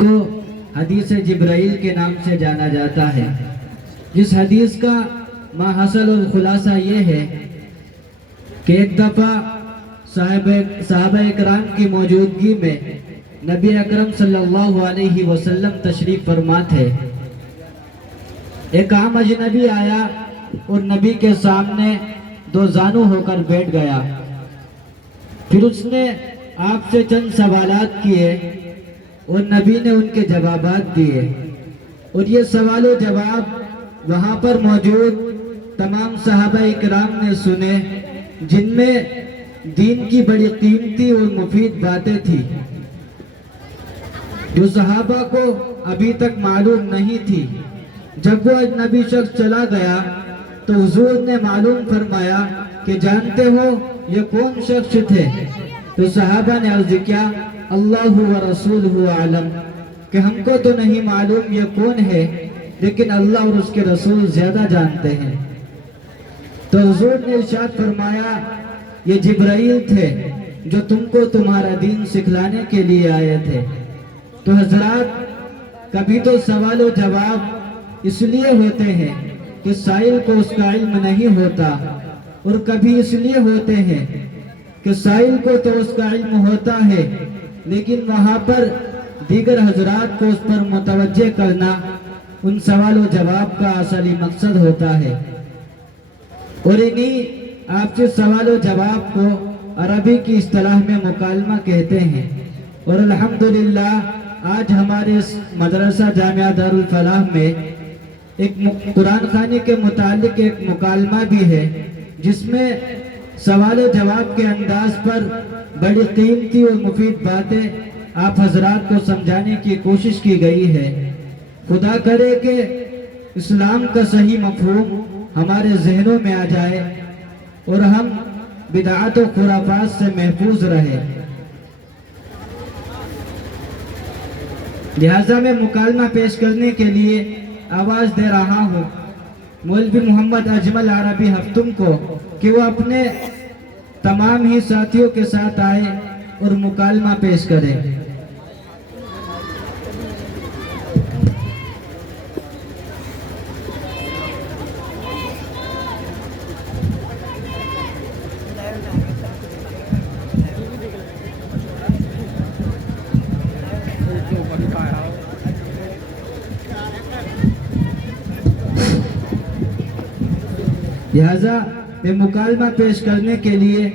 کو حدیث جبرائیل کے نام سے جانا جاتا ہے، جس حدیث کا ماحصل الخلاصہ یہ ہے کہ ایک دفعہ صحابہ اکرام کی موجودگی میں نبی اکرم صلی اللہ علیہ وسلم تشریف فرما تھے۔ ایک عام اجنبی آیا اور نبی کے سامنے دو زانو ہو کر بیٹھ گیا۔ پھر اس نے آپ سے چند سوالات کیے اور نبی نے ان کے جوابات دیے، اور یہ سوال و جواب وہاں پر موجود تمام صحابہ اکرام نے سنے، جن میں دین کی بڑی قیمتی اور مفید باتیں تھیں جو صحابہ کو ابھی تک معلوم نہیں تھی۔ جب وہ اجنبی شخص چلا گیا تو حضور نے معلوم فرمایا کہ جانتے ہو یہ کون شخص تھے؟ تو صحابہ نے عرض کیا اللہ و رسولہ عالم، کہ ہم کو تو نہیں معلوم یہ کون ہے، لیکن اللہ اور اس کے رسول زیادہ جانتے ہیں۔ تو حضور نے ارشاد فرمایا یہ جبرائیل تھے جو تم کو تمہارا دین سکھلانے کے لیے آئے تھے۔ تو حضرات، کبھی تو سوال و جواب اس لیے ہوتے ہیں کہ سائل کو اس کا علم نہیں ہوتا، اور کبھی اس لیے ہوتے ہیں کہ سائل کو تو اس کا علم ہوتا ہے، لیکن وہاں پر دیگر حضرات کو اس پر متوجہ کرنا ان سوال و جواب کا اصلی مقصد ہوتا ہے۔ اور انہی آپ سے سوال و جواب کو عربی کی اصطلاح میں مکالمہ کہتے ہیں۔ اور الحمدللہ آج ہمارے اس مدرسہ جامعہ دارالفلاح میں ایک قرآن خوانی کے متعلق ایک مکالمہ بھی ہے، جس میں سوال و جواب کے انداز پر بڑی قیمتی اور مفید باتیں آپ حضرات کو سمجھانے کی کوشش کی گئی ہے۔ خدا کرے کہ اسلام کا صحیح مفہوم ہمارے ذہنوں میں آ جائے اور ہم بدعات و خرافات سے محفوظ رہے۔ لہٰذا میں مکالمہ پیش کرنے کے لیے آواز دے رہا ہوں مولوی محمد اجمل عربی ہفتم کو کہ وہ اپنے تمام ہی ساتھیوں کے ساتھ آئے اور مکالمہ پیش کرے۔ لہذا میں مکالمہ پیش کرنے کے لیے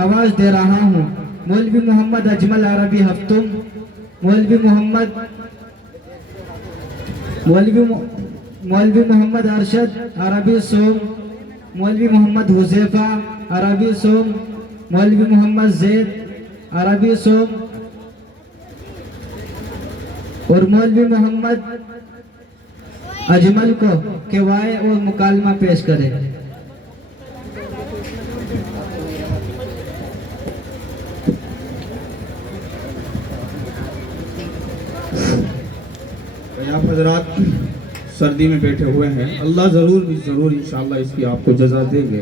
آواز دے رہا ہوں مولوی محمد اجمل عربی ہفتم، مولوی محمد ارشد عربی سوم، مولوی محمد حذیفہ عربی سوم، مولوی محمد زید عربی سوم اور مولوی محمد اجمل کو کہ وہ آئے اور مکالمہ پیش کرے۔ آپ حضرات سردی میں بیٹھے ہوئے ہیں، اللہ ضرور انشاءاللہ اس کی آپ کو جزا دیں گے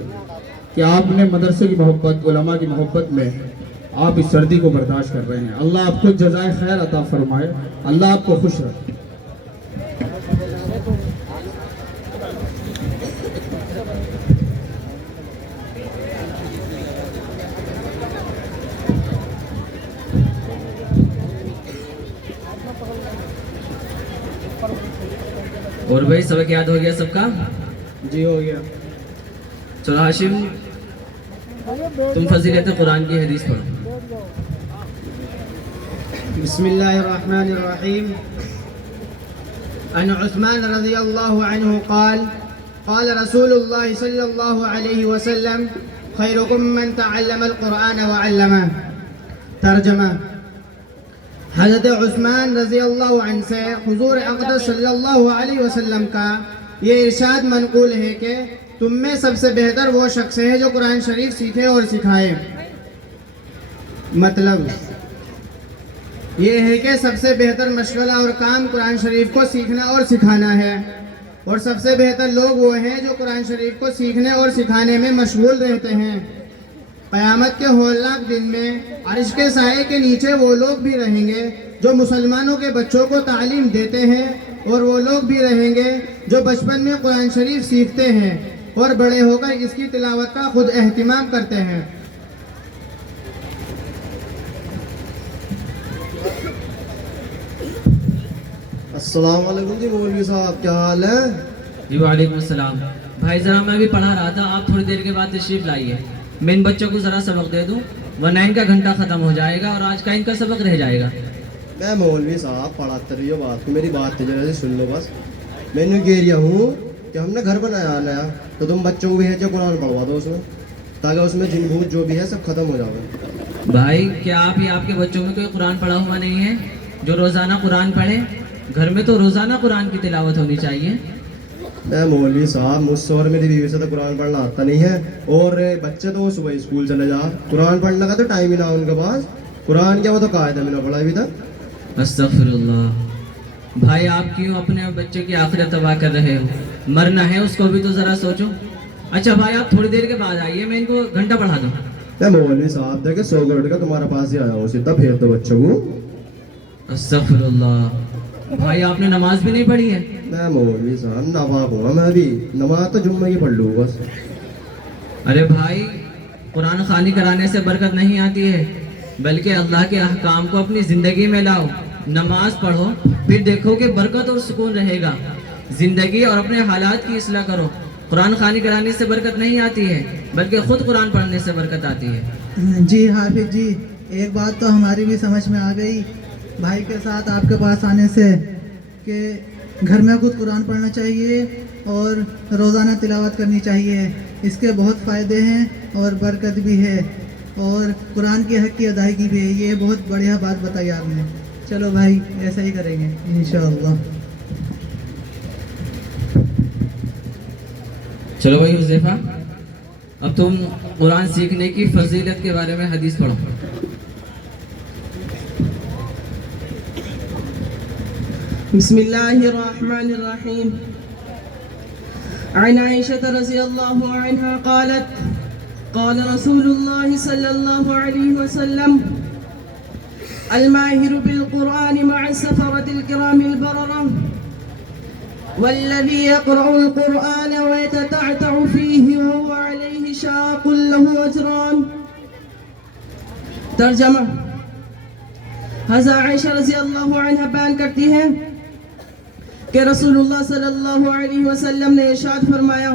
کہ آپ نے مدرسے کی محبت، علماء کی محبت میں آپ اس سردی کو برداشت کر رہے ہیں۔ اللہ آپ کو جزائے خیر عطا فرمائے، اللہ آپ کو خوش رکھے۔ اور بھائی سبق یاد ہو گیا سب کا؟ جی ہو گیا۔ چلو ہاشم تم فضیلت قرآن کی حدیث پڑھو۔ بسم اللہ الرحمن الرحیم۔ عن عثمان رضی اللہ عنہ قال قال رسول اللہ صلی اللہ علیہ وسلم خیرکم من تعلم القرآن وعلمہ۔ ترجمہ: حضرت عثمان رضی اللہ عنہ سے حضور اقدس صلی اللہ علیہ وسلم کا یہ ارشاد منقول ہے کہ تم میں سب سے بہتر وہ شخص ہے جو قرآن شریف سیکھے اور سکھائے۔ مطلب یہ ہے کہ سب سے بہتر مشغلہ اور کام قرآن شریف کو سیکھنا اور سکھانا ہے، اور سب سے بہتر لوگ وہ ہیں جو قرآن شریف کو سیکھنے اور سکھانے میں مشغول رہتے ہیں۔ قیامت کے ہولناک دن میں عرش کے سائے کے نیچے وہ لوگ بھی رہیں گے جو مسلمانوں کے بچوں کو تعلیم دیتے ہیں اور وہ لوگ بھی رہیں گے جو بچپن میں قرآن شریف سیکھتے ہیں اور بڑے ہو کر اس کی تلاوت کا خود اہتمام کرتے ہیں۔ السلام علیکم جی مولوی صاحب، کیا حال ہے؟ جی وعلیکم السلام بھائی، ذرا میں ابھی پڑھا رہا تھا، آپ تھوڑی دیر کے بعد تشریف لائیے، میں ان بچوں کو ذرا سبق دے دوں ورنہ ان کا گھنٹہ ختم ہو جائے گا اور آج کا ان کا سبق رہ جائے گا۔ میں مولوی صاحب پڑھاتے رہیے بات کو، میری بات تجربے سے سن لو بس۔ میں نے کہہ رہا ہوں کہ ہم نے گھر بنایا نیا، تو تم بچوں کو بھیج کے قرآن پڑھوا دو اس میں، تاکہ اس میں جن بھوت جو بھی ہے سب ختم ہو جائے۔ بھائی کیا آپ ہی آپ کے بچوں میں کوئی قرآن پڑھا ہوا نہیں ہے جو روزانہ قرآن پڑھے؟ گھر میں تو روزانہ قرآن کی تلاوت ہونی چاہیے۔ میں مولوی صاحب مجھ سے اور میری بیوی سے تو قرآن پڑھنا آتا نہیں ہے، اور بچے تو وہ صبح اسکول چلے جا، قرآن پڑھنے کا تو ٹائم ہی نہ ان کے پاس۔ قرآن کیا وہ تو قاعدہ میں نے پڑھا ابھی تک۔ استغفر اللہ، بھائی آپ کیوں اپنے بچے کی آخرت تباہ کر رہے ہو؟ مرنا ہے اس کو بھی تو ذرا سوچو۔ اچھا بھائی آپ تھوڑی دیر کے بعد آئیے، میں ان کو گھنٹہ پڑھا دوں۔ میں مولوی صاحب دیکھے 100 کروڑ کا تمہارے پاس ہی آیا ہوں، سیدھا بھیج دو بچوں کو۔ استغفر اللہ، بھائی آپ نے نماز بھی نہیں پڑھی ہے؟ میں مولوی صاحب نواب ہوں، میں بھی نماز تو جمعہ کی پڑھ لوں بس۔ ارے بھائی قرآن خوانی کرانے سے برکت نہیں آتی ہے، بلکہ اللہ کے احکام کو اپنی زندگی میں لاؤ، نماز پڑھو، پھر دیکھو کہ برکت اور سکون رہے گا۔ زندگی اور اپنے حالات کی اصلاح کرو۔ قرآن خوانی کرانے سے برکت نہیں آتی ہے، بلکہ خود قرآن پڑھنے سے برکت آتی ہے۔ جی حافظ جی، ایک بات تو ہماری بھی سمجھ میں آ گئی بھائی کے ساتھ آپ کے پاس آنے سے، کہ گھر میں خود قرآن پڑھنا چاہیے اور روزانہ تلاوت کرنی چاہیے، اس کے بہت فائدے ہیں اور برکت بھی ہے اور قرآن کے حق کی ادائیگی بھی ہے۔ یہ بہت بڑھیا بات بتائی آپ نے۔ چلو بھائی ایسا ہی کریں گے انشاءاللہ۔ چلو بھائی حذیفہ، اب تم قرآن سیکھنے کی فضیلت کے بارے میں حدیث پڑھو۔ بسم الله الرحمن الرحيم. عن عائشة رضي الله عنها قالت قال رسول الله صلى الله عليه وسلم الماهر بالقرآن مع السفرة الكرام البررة والذي يقرأ القرآن ويتتعتع فيه وهو عليه شاق له أجران۔ ترجمہ، حضرت عائشہ رضی اللہ عنہ بیان کرتی ہے کہ رسول اللہ صلی اللہ علیہ وسلم نے ارشاد فرمایا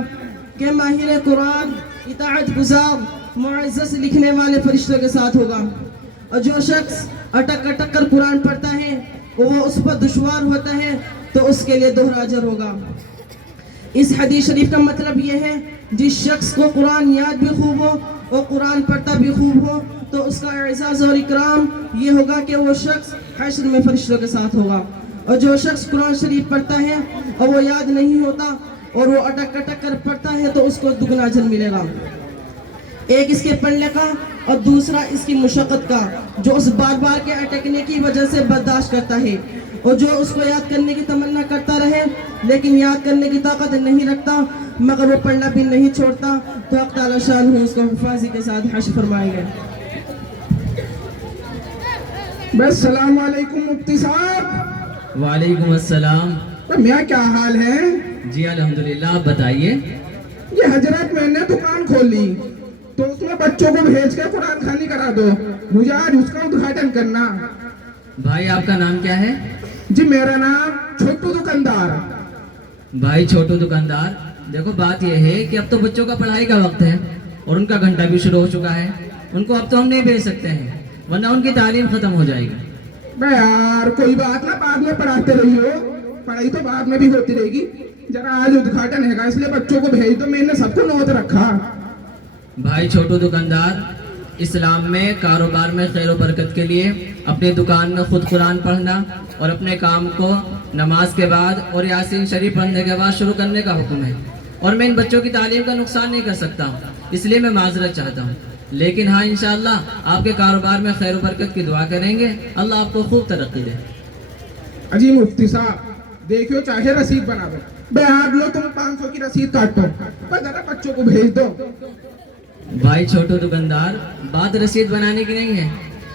کہ ماہر قرآن اطاعت گزار معزز لکھنے والے فرشتوں کے ساتھ ہوگا، اور جو شخص اٹک اٹک کر قرآن پڑھتا ہے وہ اس پر دشوار ہوتا ہے تو اس کے لیے دوہرا اجر ہوگا۔ اس حدیث شریف کا مطلب یہ ہے جس شخص کو قرآن یاد بھی خوب ہو اور قرآن پڑھتا بھی خوب ہو تو اس کا اعزاز اور اکرام یہ ہوگا کہ وہ شخص حشر میں فرشتوں کے ساتھ ہوگا، اور جو شخص قرآن شریف پڑھتا ہے اور وہ یاد نہیں ہوتا اور وہ اٹک اٹک کر پڑھتا ہے تو اس کو دگنا اجر ملے گا، ایک اس کے پڑھنے کا اور دوسرا اس کی مشقت کا، جو اس بار بار کے اٹکنے کی وجہ سے برداشت کرتا ہے، اور جو اس کو یاد کرنے کی تمنا کرتا رہے لیکن یاد کرنے کی طاقت نہیں رکھتا مگر وہ پڑھنا بھی نہیں چھوڑتا تو حق تعالی شان اس کو حفاظی کے ساتھ حشر فرمائیں گے۔ السلام علیکم مفتی صاحب۔ وعلیکم السلام۔ میاں کیا حال ہے؟ جی الحمدللہ، آپ بتائیے۔ یہ حضرت میں نے دکان کھول لی تو اس میں بچوں کو بھیج کے قرآن خوانی کرا دو، مجھے آج اس کا ادگھاٹن کرنا۔ بھائی آپ کا نام کیا ہے؟ جی میرا نام چھوٹو دکاندار۔ بھائی چھوٹو دکاندار، دیکھو بات یہ ہے کہ اب تو بچوں کا پڑھائی کا وقت ہے اور ان کا گھنٹہ بھی شروع ہو چکا ہے، ان کو اب تو ہم نہیں بھیج سکتے ہیں ورنہ ان کی تعلیم ختم ہو جائے گی۔ بے یار کوئی بات نہ، بعد میں پڑھاتے رہیے، پڑھائی تو بعد میں بھی ہوتی رہے گی، ذرا آج ادگھاٹن ہے گا اس لیے بچوں کو بھیج دو، میں نے سب کو نوٹ رکھا۔ بھائی چھوٹو دکاندار، اسلام میں کاروبار میں خیر و برکت کے لیے اپنی دکان میں خود قرآن پڑھنا اور اپنے کام کو نماز کے بعد اور یاسین شریف پڑھنے کے بعد شروع کرنے کا حکم ہے، اور میں ان بچوں کی تعلیم کا نقصان نہیں کر سکتا ہوں، اس لیے میں معذرت چاہتا ہوں، لیکن ہاں انشاءاللہ آپ کے کاروبار میں خیر و برکت کی دعا کریں گے، اللہ آپ کو خوب ترقی دے۔ اجی مفتی صاحب دیکھو چاہے رسید بنا دو، بے آج لو تم 500 کی رسید کاٹو، پر ذرا بچوں کو بھیج دو۔ بھائی چھوٹو دکاندار، بات رسید بنانے کی نہیں ہے،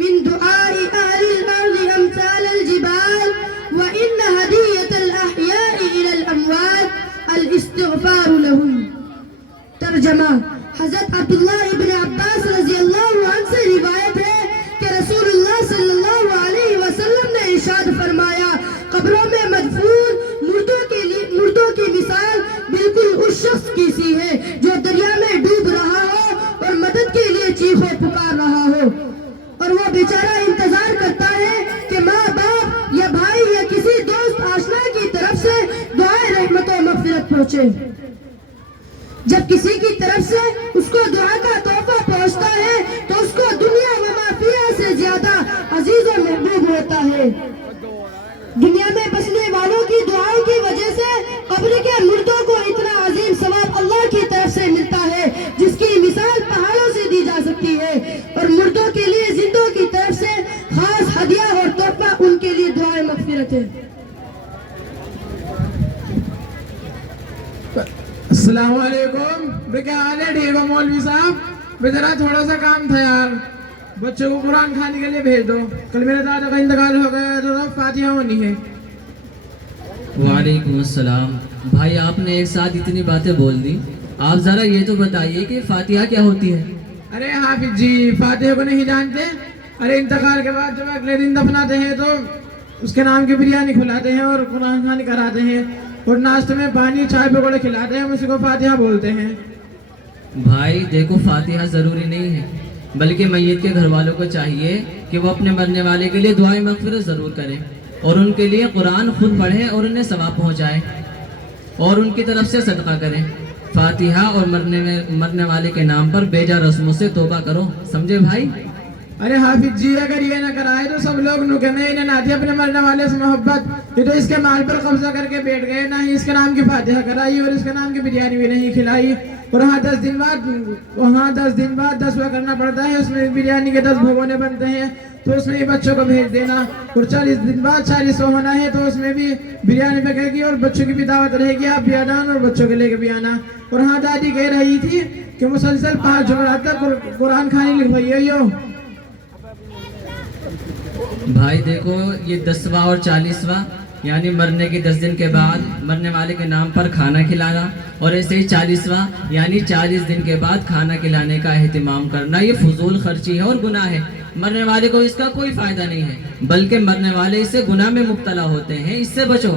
من دعاء أهل الأرض أمثال الجبال وإن هدية الأحياء إلى الأموات الاستغفار لهم۔ ترجمہ، حضرت عبداللہ ابن عباس رضی اللہ عنہ سے روایت ہے کہ رسول اللہ صلی اللہ علیہ وسلم نے ارشاد فرمایا، قبروں میں مدفون مردوں کی مثال بالکل اس شخص کی سی ہے جو دریا میں ڈوب رہا ہو اور مدد کے لیے چیخ و پکار رہا ہو، اور وہ بیچارہ انتظار کرتا ہے کہ ماں باپ یا بھائی یا کسی دوست آشنا کی طرف سے دعائے رحمت و مغفرت پہنچے۔ جب کسی کی طرف سے اس کو دعا کا تحفہ پہنچتا ہے تو اس کو دنیا و ما فیہا سے زیادہ عزیز و محبوب ہوتا ہے۔ دنیا میں بسنے والوں کی دعاؤں کی وجہ سے قبر کے مردوں کو اتنا عظیم ثواب اللہ کی طرف سے ملتا ہے جس کی مثال پہاڑوں سے دی جا سکتی ہے، اور مردوں کے لیے زندوں کی طرف سے خاص ہدیہ اور تحفہ ان کے لیے دعائے مغفرت ہے۔ السلام علیکم، کیا حال ہے؟ ٹھیک ہو مولوی صاحب؟ ذرا تھوڑا سا کام تھا یار، بچوں کو قرآن کھانے کے لیے بھیج دو، کل میرے دادا کا انتقال ہو گیا تو فاتحہ ہونی ہے۔ وعلیکم السلام۔ بھائی آپ نے ایک ساتھ اتنی باتیں بول دی، آپ ذرا یہ تو بتائیے کہ فاتحہ کیا ہوتی ہے؟ ارے حافظ جی، فاتحہ کو نہیں جانتے؟ ارے انتقال کے بعد جب اگلے دن دفناتے ہیں تو اس کے نام کی بریانی کھلاتے ہیں اور قرآن خوانی کراتے ہیں اور ناشتے میں پانی چائے پکوڑے کھلاتے ہیں، ہم اسی کو فاتحہ بولتے ہیں۔ بھائی دیکھو، فاتحہ ضروری نہیں ہے، بلکہ میت کے گھر والوں کو چاہیے کہ وہ اپنے مرنے والے کے لیے دعائیں مغفرت ضرور کریں اور ان کے لیے قرآن خود پڑھیں اور انہیں ثواب پہنچائیں اور ان کی طرف سے صدقہ کریں۔ فاتحہ اور مرنے والے کے نام پر بیجا رسموں سے توبہ کرو، سمجھے بھائی؟ ارے حافظ جی، اگر یہ نہ کرائے تو سب لوگ نو کہ نہیں ناتی اپنے مرنے والے سے محبت، یہ تو اس کے مال پر قبضہ کر کے بیٹھ گئے، نہ ہی اس کے نام کی فاتحہ کرائی اور اس کے نام کی بریانی بھی نہیں کھلائی، اور وہاں 10 دن بعد 10 کرنا پڑتا ہے، اس میں بریانی کے 10 بھگونے بنتے ہیں، تو اس میں بچوں کو بھیج دینا، اور 40 دن بعد 40 ہونا ہے تو اس میں بھی بریانی پکے گی اور بچوں کی بھی دعوت رہے گی، آپ بھی آنا اور بچوں کے لے کے بھی آنا۔ اور ہاں دادی کہہ رہی تھی کہ مسلسل 5 جمعرات تک قرآن خوانی لکھوائیے ہو۔ بھائی دیکھو، یہ 10واں اور 40واں یعنی مرنے کے 10 دن کے بعد مرنے والے کے نام پر کھانا کھلانا، اور ایسے ہی 40واں یعنی 40 دن کے بعد کھانا کھلانے کا اہتمام کرنا، یہ فضول خرچی ہے اور گناہ ہے۔ مرنے والے کو اس کا کوئی فائدہ نہیں ہے، بلکہ مرنے والے اس سے گناہ میں مبتلا ہوتے ہیں، اس سے بچو۔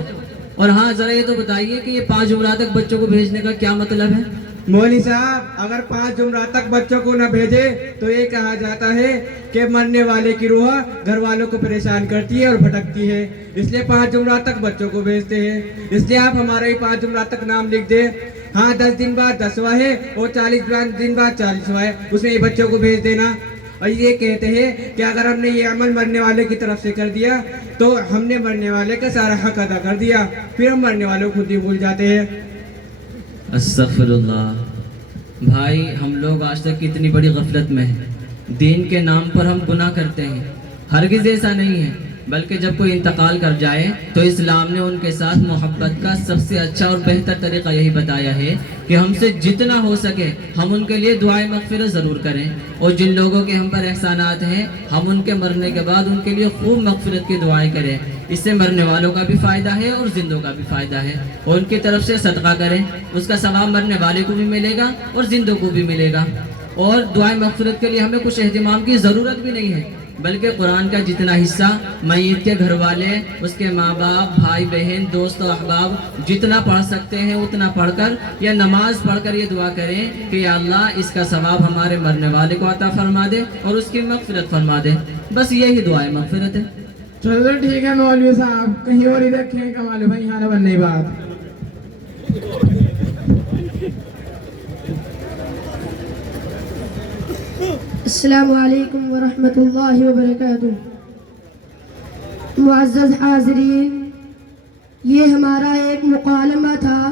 اور ہاں ذرا یہ تو بتائیے کہ یہ 5 جمعرات تک بچوں کو بھیجنے کا کیا مطلب ہے؟ مولوی صاحب، اگر 5 جمعرات تک بچوں کو نہ بھیجے تو یہ کہا جاتا ہے کہ مرنے والے کی روح گھر والوں کو پریشان کرتی ہے اور بھٹکتی ہے، اس لیے 5 جمعرات تک بچوں کو بھیجتے ہیں۔ اس لیے آپ ہمارا ہی 5 جمعرات تک نام لکھ دیں۔ ہاں 10 دن بعد 10واں ہے اور 40 دن بعد 40واں ہے، اس میں یہ بچوں کو بھیج دینا۔ اور یہ کہتے ہیں کہ اگر ہم نے یہ عمل مرنے والے کی طرف سے کر دیا تو ہم نے مرنے والے کا سارا حق ادا کر دیا، پھر ہم مرنے والوں کو خود ہی بھول جاتے ہیں۔ استغفر اللہ۔ بھائی ہم لوگ آج تک کتنی بڑی غفلت میں ہیں، دین کے نام پر ہم گناہ کرتے ہیں۔ ہرگز ایسا نہیں ہے، بلکہ جب کوئی انتقال کر جائے تو اسلام نے ان کے ساتھ محبت کا سب سے اچھا اور بہتر طریقہ یہی بتایا ہے کہ ہم سے جتنا ہو سکے ہم ان کے لیے دعائیں مغفرت ضرور کریں، اور جن لوگوں کے ہم پر احسانات ہیں ہم ان کے مرنے کے بعد ان کے لیے خوب مغفرت کی دعائیں کریں۔ اس سے مرنے والوں کا بھی فائدہ ہے اور زندوں کا بھی فائدہ ہے، اور ان کی طرف سے صدقہ کریں، اس کا ثواب مرنے والے کو بھی ملے گا اور زندوں کو بھی ملے گا۔ اور دعائیں مغفرت کے لیے ہمیں کچھ اہتمام کی ضرورت بھی نہیں ہے، بلکہ قرآن کا جتنا حصہ میت کے گھر والے، اس کے ماں باپ، بھائی بہن، دوست و احباب جتنا پڑھ سکتے ہیں اتنا پڑھ کر یا نماز پڑھ کر یہ دعا کریں کہ یا اللہ اس کا ثواب ہمارے مرنے والے کو عطا فرما دے اور اس کی مغفرت فرما دے۔ بس یہی دعائیں مغفرت ہے۔ چلو ٹھیک ہے مولوی صاحب، کہیں اور ہی رکھیں کمال بھائی، یہاں نہ بننے بات۔ السلام علیکم ورحمۃ اللہ وبرکاتہ۔ معزز حاضرین، یہ ہمارا ایک مکالمہ تھا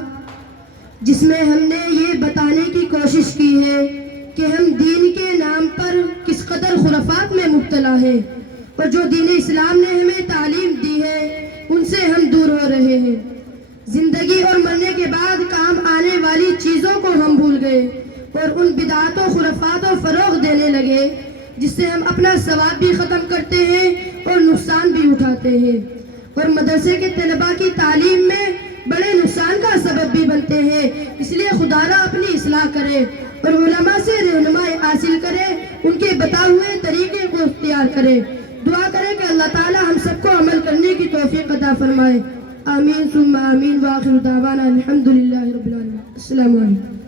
جس میں ہم نے یہ بتانے کی کوشش کی ہے کہ ہم دین کے نام پر کس قدر خرافات میں مبتلا ہیں، اور جو دین اسلام نے ہمیں تعلیم دی ہے ان سے ہم دور ہو رہے ہیں۔ زندگی اور مرنے کے بعد کام آنے والی چیزوں کو ہم بھول گئے اور ان بدعات و خرافات و فروغ دینے لگے جس سے ہم اپنا ثواب بھی ختم کرتے ہیں اور نقصان بھی اٹھاتے ہیں، اور مدرسے کے طلباء کی تعلیم میں بڑے نقصان کا سبب بھی بنتے ہیں۔ اس لیے خدا را اپنی اصلاح کرے اور علماء سے رہنمائی حاصل کرے، ان کے بتائے ہوئے طریقے کو اختیار کرے۔ دعا کریں کہ اللہ تعالی ہم سب کو عمل کرنے کی توفیق عطا فرمائے۔ آمین ثم آمین، وآخر دعوانا الحمدللہ رب العالمین۔ السلام علیکم۔